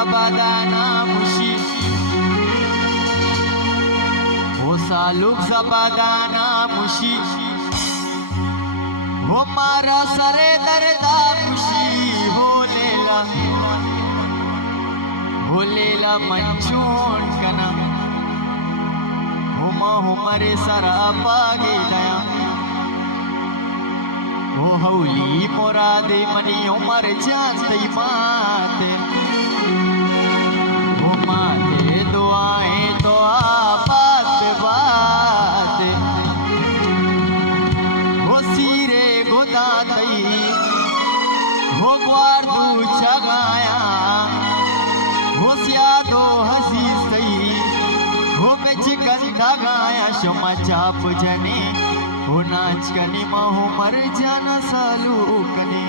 sabadana mushi ho saluk sabadana mushi ho mara sare darda mushi ho lela manchun kana huma humare sara page daya हो हौली मोरादे money Umar जानते माते हो माते दुआएं तो बात बात हो सीरे गोदातई हो ग्वारदू चगाया हो सियादो हसीसई हो बेचिकन दगाया शुमा चाप जने हो नाच कनी महु मर जाना सालू कनी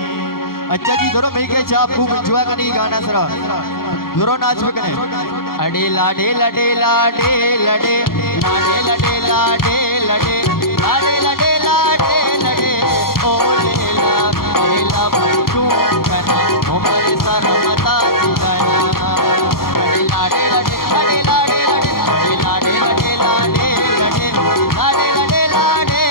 अच्छा जी दोनों मिल के चाप खूब एंजॉय कनी गाना सरा दोनों नाच पे कने अडे लाडे लडे लाडे लडे लाडे लडे लाडे लडे लाडे लडे लाडे लडे ओ लेला लेला बच्चू कना उमर सरमता सिगाना अडे लाडे लडे लाडे लाडे लाडे लाडे लाडे लडे लाडे लडे लाडे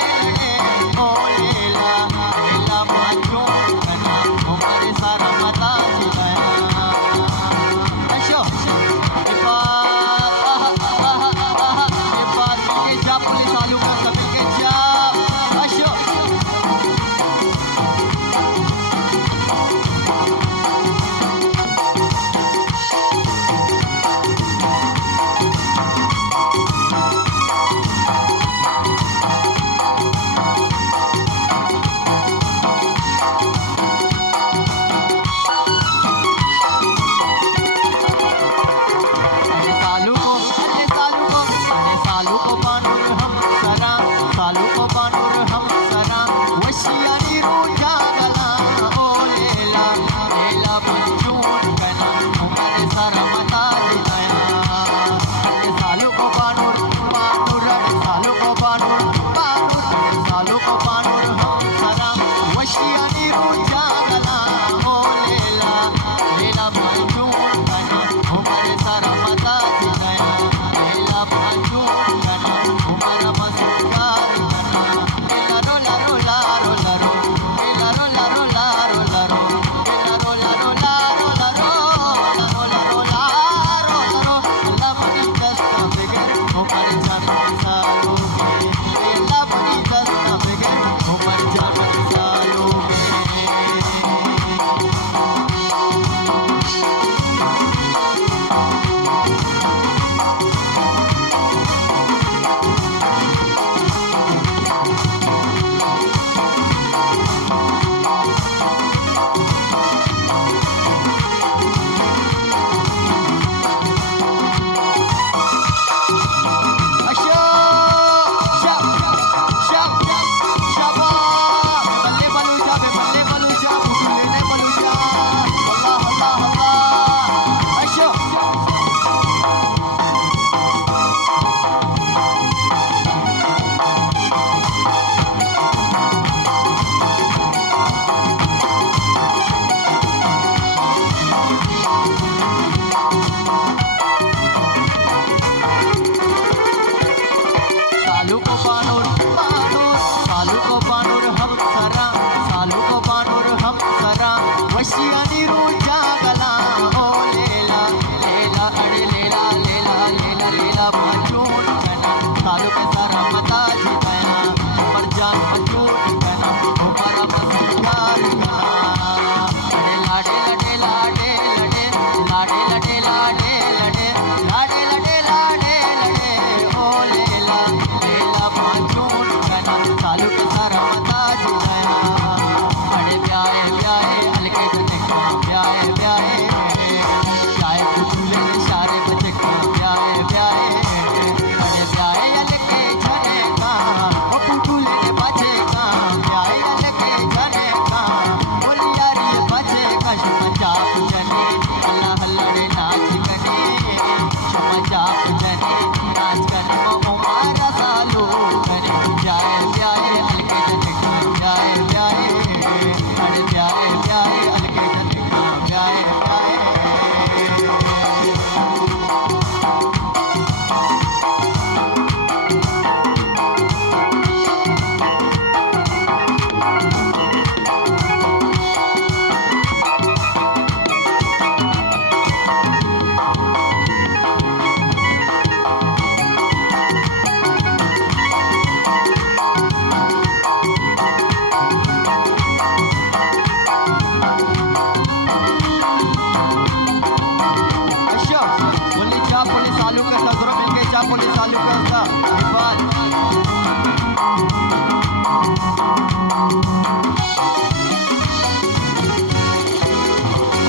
पोलीस तालुक्याचा विभाग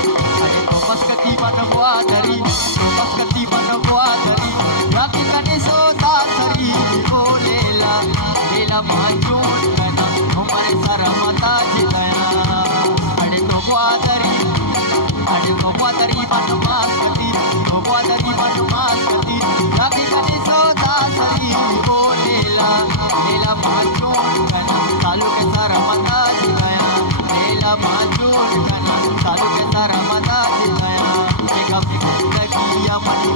मस्कती बनवा धरी मस्कती बनवा धरी या ठिकाणी सोदा धरी बोलेला गेला माझून कना उमर सारा माता जितया अडे तो ग्वादरी बनवा कती तो ग्वादरी बनवा कती या ठिकाणी सोदा धरी बोलेला गेला माझून कना चालू के सारा माता जितया गेला माझून कना चालू के सारा माता जितया जिंदगी या मनी